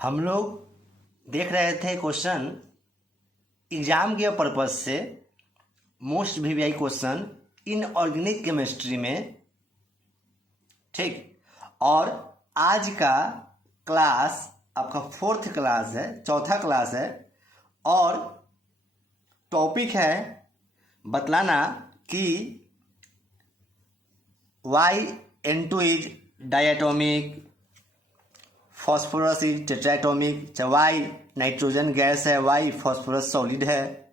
हम लोग देख रहे थे क्वेश्चन एग्जाम के पर्पज से most VVI question inorganic chemistry में, ठीक। और आज का क्लास आपका 4th क्लास है, 4था क्लास है, और टॉपिक है बतलाना कि why N2 is diatomic, phosphorus is tetratomic, why nitrogen gas है, वाई फॉस्फोरस सॉलिड है,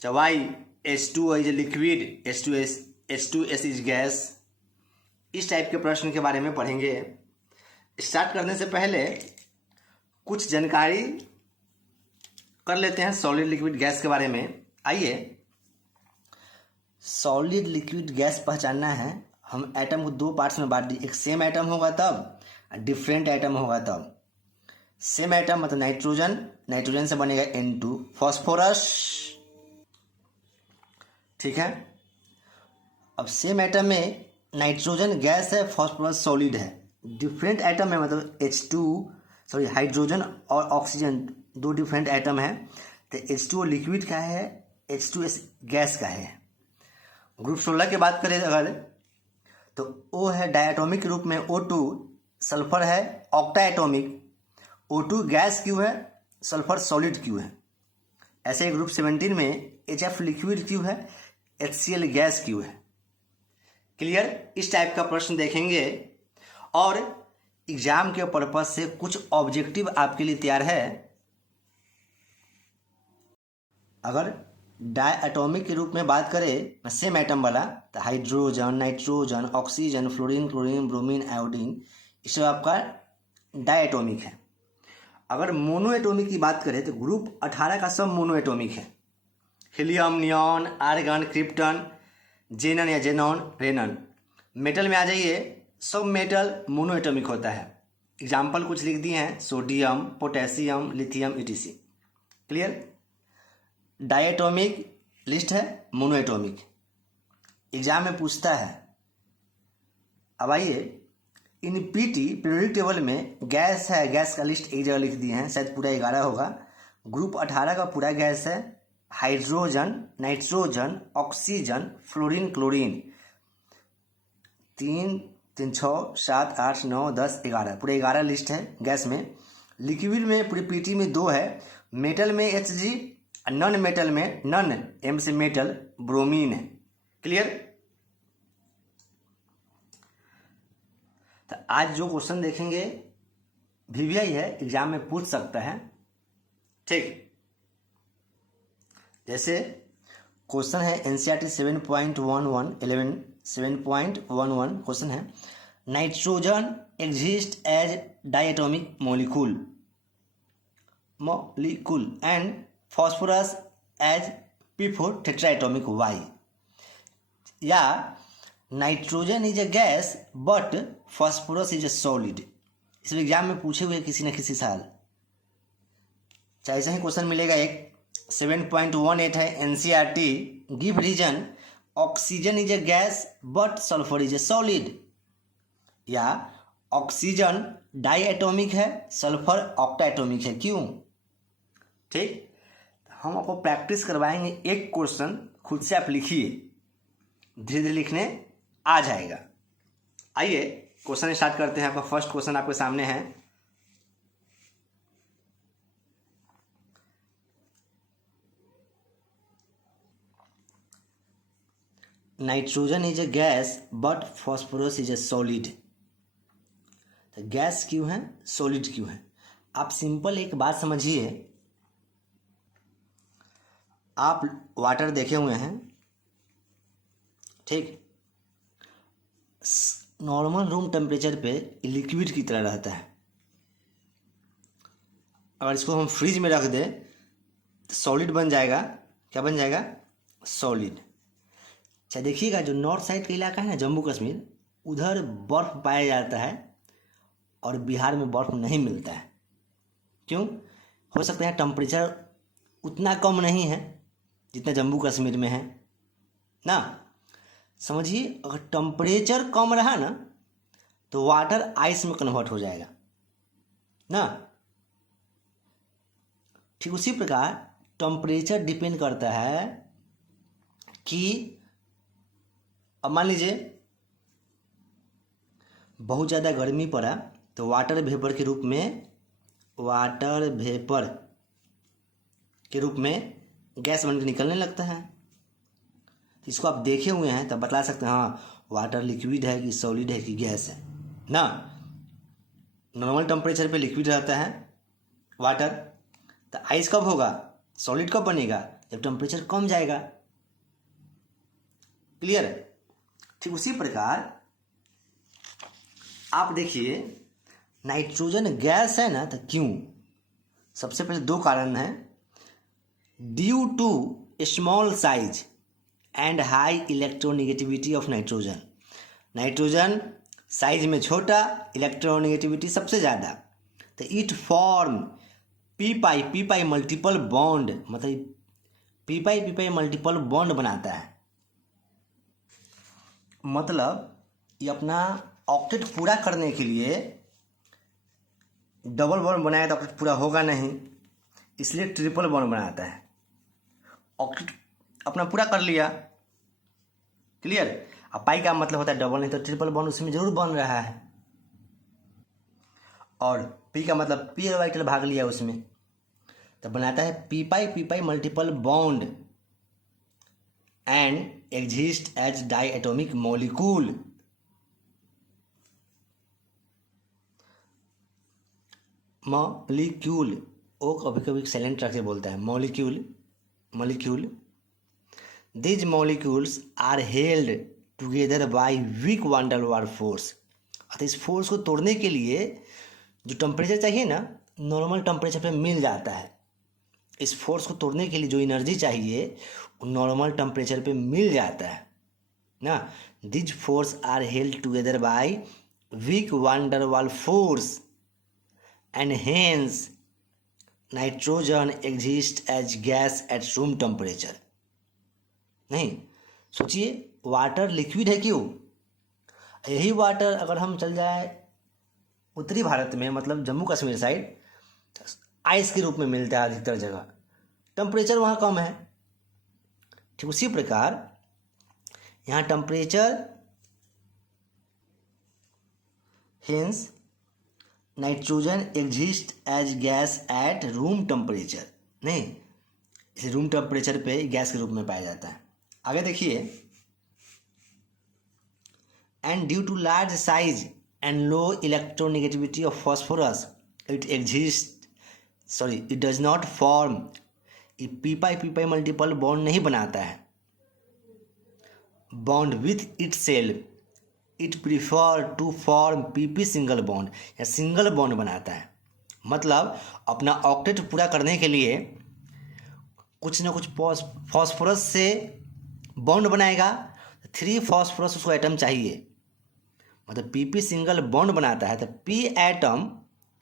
why H2 is liquid, H2S is gas. इस टाइप के प्रश्न के बारे में पढ़ेंगे। स्टार्ट करने से पहले कुछ जानकारी कर लेते हैं सॉलिड लिक्विड गैस के बारे में। आइए, सॉलिड लिक्विड गैस पहचानना है। हम एटम को 2 पार्ट्स में बांट दिए, एक सेम एटम होगा तब, डिफरेंट एटम होगा तब। सेम एटम मतलब नाइट्रोजन, नाइट्रोजन से बनेगा N2, फॉस्फोरस, ठीक है। अब सेम एटम में नाइट्रोजन गैस है, फॉस्फोरस सॉलिड है। डिफरेंट एटम है मतलब हाइड्रोजन और ऑक्सीजन 2 डिफरेंट एटम है। तो H2O लिक्विड का है, H2S गैस का है। ग्रुप 16 की बात करें अगर, तो O है डायटोमिक के रूप में O2, सल्फर है ऑक्टा एटोमिक, O2 गैस क्यों है, सल्फर सॉलिड क्यों है। ऐसे ग्रुप 17 में HF लिक्विड क्यों है, HCl गैस क्यों है। क्लियर। इस टाइप का प्रश्न देखेंगे और एग्जाम के पर्पज से कुछ ऑब्जेक्टिव आपके लिए तैयार है। अगर डायटोमिक के रूप में बात करें सेम एटम वाला, तो hydrogen, nitrogen, oxygen, fluorine, chlorine, bromine, iodine, इस सब आपका डायटोमिक है। अगर मोनो एटोमिक की बात करें तो ग्रुप 18 का सब मोनो एटोमिक है। हीलियम, नियॉन, आर्गन, क्रिप्टन, जेनन या जेनॉन, रेनन। मेटल में आ जाइए, सब मेटल मोनो एटोमिक होता है। एग्जाम्पल कुछ लिख दिए हैं, sodium, potassium, lithium, ETC। Clear. Diatomic list है, मोनो एटोमिक एग्जाम में पूछता है। अब आइए, इन पीटी पीरियोडिक टेबल में गैस है, गैस का लिस्ट एक जगह लिख दिए हैं, शायद पूरा 11 होगा। ग्रुप 18 का पूरा गैस है hydrogen, nitrogen, oxygen, fluorine, chlorine, 3, 3, 6, 7, 8, 9, 10, 11, पूरे 11 लिस्ट है गैस में। लिक्विड में पूरी पीटी में 2 है, मेटल में Hg, नॉन मेटल में नॉन M से मेटल ब्रोमीन है। क्लियर। तो आज जो क्वेश्चन देखेंगे वीवीआई है, एग्जाम में पूछ सकता है, ठीक। जैसे क्वेश्चन है NCERT 7.11 क्वेश्चन है, nitrogen exist as diatomic molecule and phosphorus as P4 tetratomic why. या nitrogen is a gas but phosphorus is a solid. इस एग्जाम में पूछे हुए किसी न किसी साल, चाहे ऐसा ही क्वेश्चन मिलेगा। एक 7.18 है NCERT, give reason oxygen is a gas but sulphur is a solid. या ऑक्सीजन डायटोमिक है, सल्फर ऑक्टा एटोमिक है, क्यों। ठीक। हम आपको प्रैक्टिस करवाएंगे, एक क्वेश्चन खुद से आप लिखिए, धीरे धीरे लिखने आ जाएगा। आइए क्वेश्चन स्टार्ट करते हैं। आपका फर्स्ट क्वेश्चन आपके सामने है, nitrogen is a gas but phosphorus is a solid. तो गैस क्यों है, सॉलिड क्यों है। आप सिंपल एक बात समझिए, आप वाटर देखे हुए हैं, ठीक। नॉर्मल रूम टेम्परेचर पे लिक्विड की तरह रहता है। अगर इसको हम फ्रिज में रख दें तो सॉलिड बन जाएगा। क्या बन जाएगा, सॉलिड। अच्छा देखिएगा, जो नॉर्थ साइड का इलाका है ना, जम्मू कश्मीर, उधर बर्फ़ पाया जाता है और बिहार में बर्फ़ नहीं मिलता है। क्यों। हो सकता है टेम्परेचर उतना कम नहीं है जितना जम्मू कश्मीर में है ना। समझिए, अगर टेम्परेचर कम रहा ना तो वाटर आइस में कन्वर्ट हो जाएगा ना। ठीक उसी प्रकार टेम्परेचर डिपेंड करता है कि अब मान लीजिए बहुत ज़्यादा गर्मी पड़ा तो वाटर वेपर के रूप में गैस बन के निकलने लगता है। तो इसको आप देखे हुए हैं तब बता सकते हैं हाँ वाटर लिक्विड है कि सॉलिड है कि गैस है ना। नॉर्मल टेम्परेचर पे लिक्विड रहता है वाटर, तो आइस कब होगा, सॉलिड कब बनेगा, जब टेम्परेचर कम जाएगा। क्लियर। ठीक उसी प्रकार आप देखिए नाइट्रोजन गैस है ना, तो क्यों? सबसे पहले दो कारण हैं। Due to small size and high electronegativity of nitrogen. Nitrogen size में छोटा, इलेक्ट्रोनेगेटिविटी सबसे ज़्यादा, तो it form p pi multiple bond, मतलब पी पाई मल्टीपल बॉन्ड बनाता है। मतलब ये अपना ऑक्टेट पूरा करने के लिए डबल बॉन्ड बनाया तो ऑक्टेट पूरा होगा नहीं, इसलिए ट्रिपल बॉन्ड बनाता है। ऑक्टेट अपना पूरा कर लिया, क्लियर। अब पाई का मतलब होता है डबल, नहीं तो ट्रिपल बॉन्ड उसमें जरूर बन रहा है। और पी का मतलब पी ऑर्बिटल भाग लिया उसमें, तो बनाता है p pi multiple bond and exist as diatomic molecule. Molecule ओ कभी कभी साइलेंट रख के बोलता है, molecule. These molecules are held together by weak van der Waals force। अतः इस फोर्स को तोड़ने के लिए जो टेम्परेचर चाहिए ना, नॉर्मल टेम्परेचर पे मिल जाता है। इस फोर्स को तोड़ने के लिए जो एनर्जी चाहिए वो नॉर्मल टेम्परेचर पे मिल जाता है ना। These force are held together by weak van der Waals force and hence nitrogen exists as gas at room temperature। नहीं सोचिए, वाटर लिक्विड है क्यों? यही वाटर अगर हम चल जाए उत्तरी भारत में, मतलब जम्मू कश्मीर साइड, आइस के रूप में मिलता है अधिकतर जगह, टेम्परेचर वहाँ कम है। ठीक उसी प्रकार यहाँ temperature, hence nitrogen exist as gas at room temperature. नहीं, इसे रूम टेम्परेचर पे गैस के रूप में पाया जाता है। आगे देखिए, and due to large size and low electronegativity of phosphorus it does not form. P pi multiple bond नहीं बनाता है, bond with itself, it prefer to form p single bond, या सिंगल बॉन्ड बनाता है। मतलब अपना octet पूरा करने के लिए कुछ ना कुछ फॉस्फोरस से बॉन्ड बनाएगा, 3 फॉस्फोरस उसको एटम चाहिए, मतलब पी सिंगल बॉन्ड बनाता है। तो पी एटम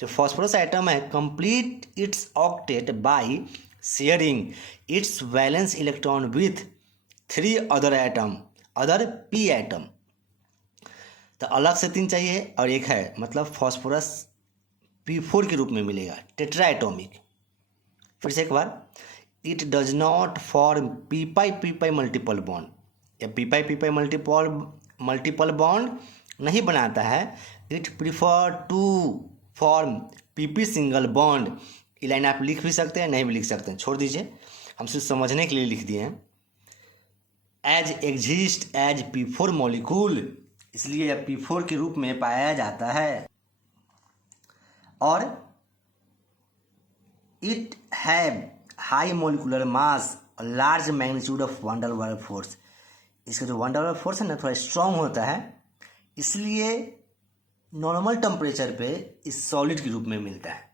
जो फॉस्फोरस एटम है complete it's octet by sharing it's valence electron with 3 other P atom. तो अलग से 3 चाहिए और एक है, मतलब फॉस्फोरस P4 के रूप में मिलेगा, टेट्रा एटॉमिक। फिर से एक बार, it does not form p pi multiple bond, या पी पाई मल्टीपल बॉन्ड नहीं बनाता है। It prefer to form p single bond. ये लाइन आप लिख भी सकते हैं, नहीं भी लिख सकते हैं, छोड़ दीजिए, हम सिर्फ समझने के लिए लिख दिए हैं। As exist as P4 molecule, इसलिए यह P4 के रूप में पाया जाता है। और it have high molecular mass और large magnitude of van der Waals force. इसका जो van der Waals फोर्स है ना थोड़ा स्ट्रॉन्ग होता है, इसलिए नॉर्मल टेम्परेचर पे इस सॉलिड के रूप में मिलता है।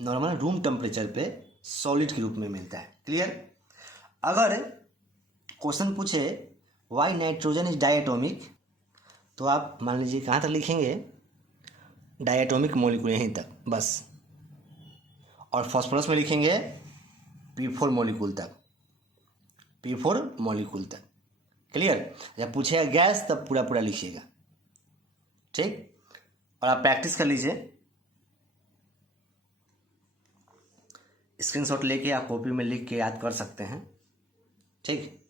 नॉर्मल रूम टेम्परेचर पे सॉलिड के रूप में मिलता है। क्लियर। अगर क्वेश्चन पूछे वाई नाइट्रोजन इज डायटोमिक, तो आप मान लीजिए कहाँ तक लिखेंगे, डायटोमिक मॉलिक्यूल यहीं तक बस, और फॉस्फोरस में लिखेंगे P4 मॉलिक्यूल तक, क्लियर? जब पूछेगा गैस तब पूरा पूरा लिखिएगा, ठीक? और आप प्रैक्टिस कर लीजिए, स्क्रीनशॉट लेके आप कॉपी में लिख के याद कर सकते हैं, ठीक?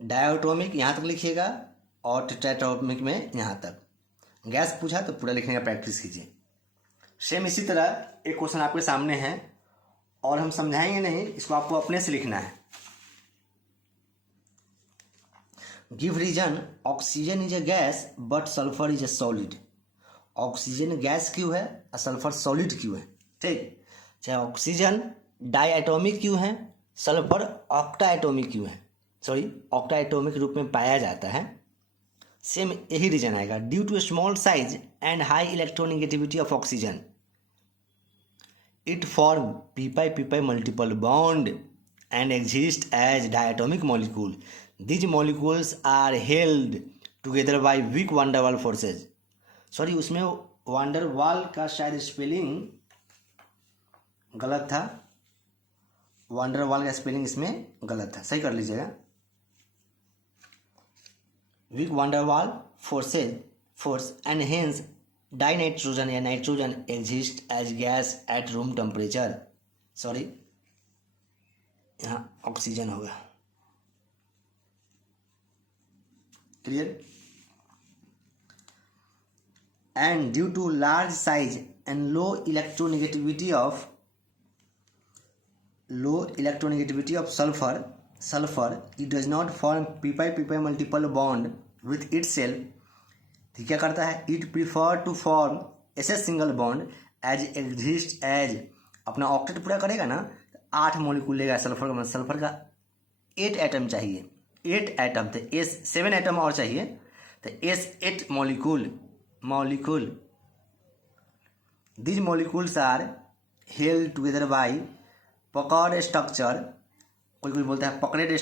डायटोमिक यहाँ तक लिखिएगा और टेट्राटोमिक में यहाँ तक। गैस पूछा तो पूरा लिखने का प्रैक्टिस कीजिए। सेम इसी तरह एक क्वेश्चन आपके सामने है और हम समझाएंगे नहीं, इसको आपको अपने से लिखना है। Give reason oxygen is a gas but sulphur is a solid. Oxygen gas क्यों है और सल्फर सॉलिड क्यों है, ठीक? चाहे ऑक्सीजन डायटोमिक क्यों है, सल्फर ऑक्टाएटोमिक क्यों है, सॉरी ऑक्टाएटोमिक रूप में पाया जाता है। सेम यही रीजन आएगा। Due to small size and high electronegativity of oxygen it form pπ multiple bond and exist as diatomic molecule. These molecules are held together by weak van der Waals forces. Sorry, उसमें van der Waals का शायद spelling गलत था, wonder Waals का spelling इसमें गलत था, सही कर लीजिएगा। Weak van der Waals force and hence dinitrogen या nitrogen exist as gas at room temperature. Sorry, यहाँ ऑक्सीजन होगा, clear? And due to large size and low electronegativity of sulfur it does not form pπ multiple bond with itself। तो क्या करता है? It prefer to form ऐसे single bond as exist as. अपना octet पूरा करेगा ना, 8 मॉलिक्यूल लेगा सल्फर का, सल्फर का 8 एटम चाहिए, 8 एटम, तो एस 7 एटम और चाहिए, तो S 8 molecule these molecules are held together by puckered structure. कोई बोलता है puckered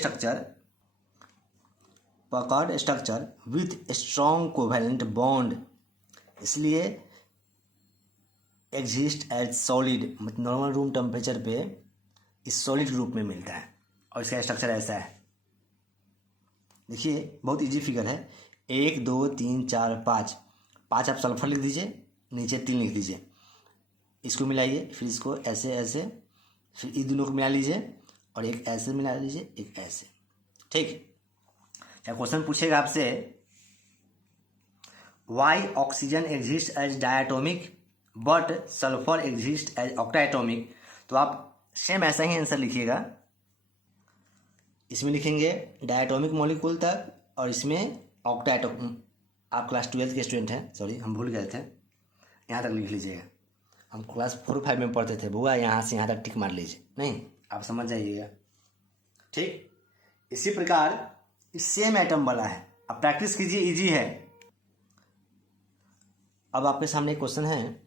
structure with strong covalent bond, इसलिए एग्जिस्ट एज सॉलिड, मतलब नॉर्मल रूम टेम्परेचर पे इस सॉलिड रूप में मिलता है और इसका स्ट्रक्चर ऐसा है। देखिए बहुत इजी फिगर है, 1 2 3 4 5 आप सल्फर लिख दीजिए, नीचे 3 लिख दीजिए, इसको मिलाइए, फिर इसको ऐसे ऐसे, फिर इन दोनों को मिला लीजिए और एक ऐसे मिला लीजिए, एक ऐसे, ठीक? क्या क्वेश्चन पूछेगा आपसे, why oxygen exist as diatomic but sulphur exist as octatomic, तो आप सेम ऐसा ही आंसर लिखिएगा। इसमें लिखेंगे डायटोमिक मॉलिक्यूल तक और इसमें ऑक्टाएटोमिक। आप क्लास 12 के स्टूडेंट हैं, सॉरी हम भूल गए थे, यहाँ तक लिख लीजिएगा। हम क्लास 4-5 में पढ़ते थे, बुआ यहाँ से यहाँ तक टिक मार लीजिए, नहीं आप समझ जाइएगा, ठीक? इसी प्रकार सेम एटम वाला है, अब प्रैक्टिस कीजिए, इजी है। अब आपके सामने एक क्वेश्चन है,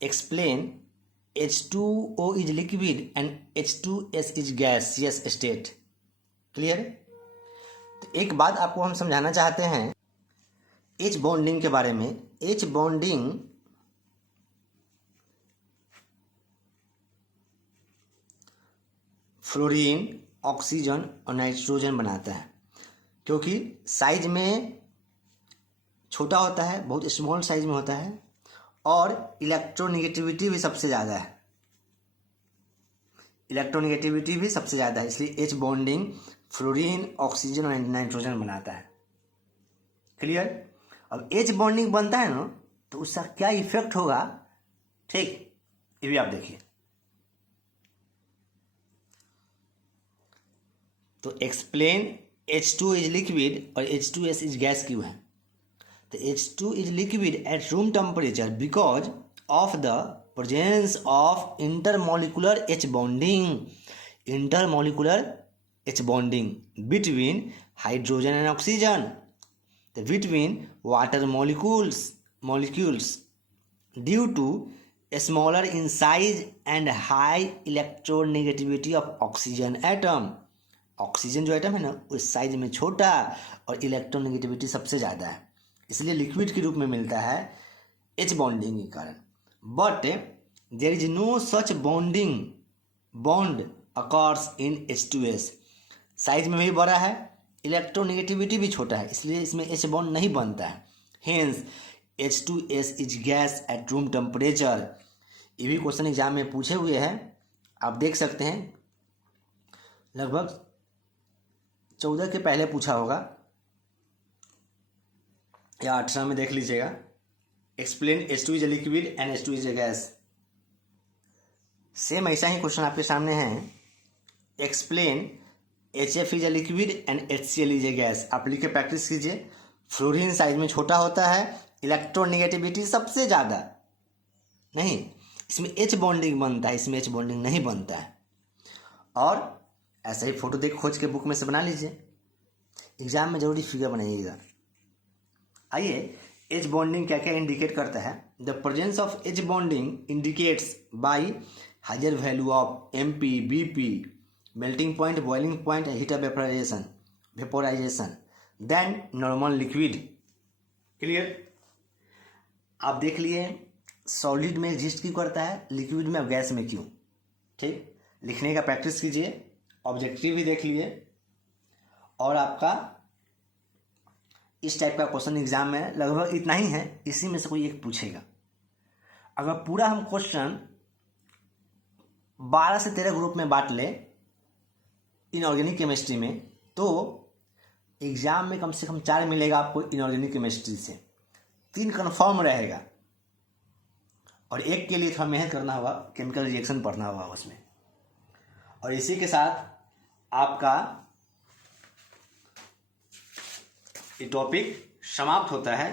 explain H2O is liquid and H2S is gaseous state. Clear? तो एक बात आपको हम समझाना चाहते हैं H बॉन्डिंग के बारे में। H बॉन्डिंग फ्लोरीन, ऑक्सीजन और नाइट्रोजन बनाता है, क्योंकि साइज में छोटा होता है, बहुत स्मॉल साइज में होता है और इलेक्ट्रोनेगेटिविटी भी सबसे ज़्यादा है, इसलिए H बॉन्डिंग फ्लोरीन, ऑक्सीजन और नाइट्रोजन बनाता है। क्लियर? अब H बॉन्डिंग बनता है ना, तो उसका क्या इफेक्ट होगा, ठीक, ये भी आप देखिए। तो एक्सप्लेन H2 इज लिक्विड और H2S इज गैस क्यों है? तो H2 is liquid at room temperature because of the presence of intermolecular H bonding between hydrogen and oxygen, तो between water molecules due to smaller in size and high electronegativity of oxygen atom. Oxygen जो atom है ना, उस size में छोटा और electronegativity सबसे ज़्यादा है, इसलिए लिक्विड के रूप में मिलता है H बॉन्डिंग के कारण। But there is no such bond occurs in H2S। Size में भी बड़ा है इलेक्ट्रोनेगेटिविटी भी छोटा है, इसलिए इसमें H बॉन्ड नहीं बनता है। Hence H2S is gas at room temperature. ये भी क्वेश्चन एग्जाम में पूछे हुए हैं, आप देख सकते हैं, लगभग 14 के पहले पूछा होगा या 18 में, देख लीजिएगा। Explain H2 is a liquid and H2 is a gas. Same ऐसा ही क्वेश्चन आपके सामने है। Explain HF is a liquid and HCl is a gas. आप लिख के प्रैक्टिस कीजिए। फ्लोरीन साइज में छोटा होता है, इलेक्ट्रोनेगेटिविटी सबसे ज़्यादा, नहीं इसमें H बॉन्डिंग बनता है, इसमें H बॉन्डिंग नहीं बनता है। और ऐसा ही फोटो देख खोज के बुक में से बना लीजिए, एग्जाम में जरूरी फिगर बनाइएगा। आइए, H बॉन्डिंग क्या क्या इंडिकेट करता है। The presence of H bonding indicates by higher value of MP, BP, melting point, boiling point, heat of vaporisation than normal liquid. Clear? आप देख लिए सॉलिड में एग्जिस्ट क्यों करता है, लिक्विड में और गैस में क्यों। ठीक, लिखने का प्रैक्टिस कीजिए, ऑब्जेक्टिव भी देख लिए, और आपका इस टाइप का क्वेश्चन एग्जाम में लगभग इतना ही है, इसी में से कोई एक पूछेगा। अगर पूरा हम क्वेश्चन 12 से 13 ग्रुप में बांट ले इनऑर्गेनिक केमिस्ट्री में, तो एग्जाम में कम से कम 4 मिलेगा आपको इनऑर्गेनिक केमिस्ट्री से, 3 कन्फर्म रहेगा, और एक के लिए थोड़ा मेहनत करना होगा, केमिकल रिएक्शन पढ़ना होगा उसमें। और इसी के साथ आपका ये टॉपिक समाप्त होता है।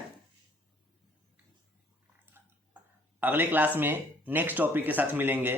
अगले क्लास में नेक्स्ट टॉपिक के साथ मिलेंगे।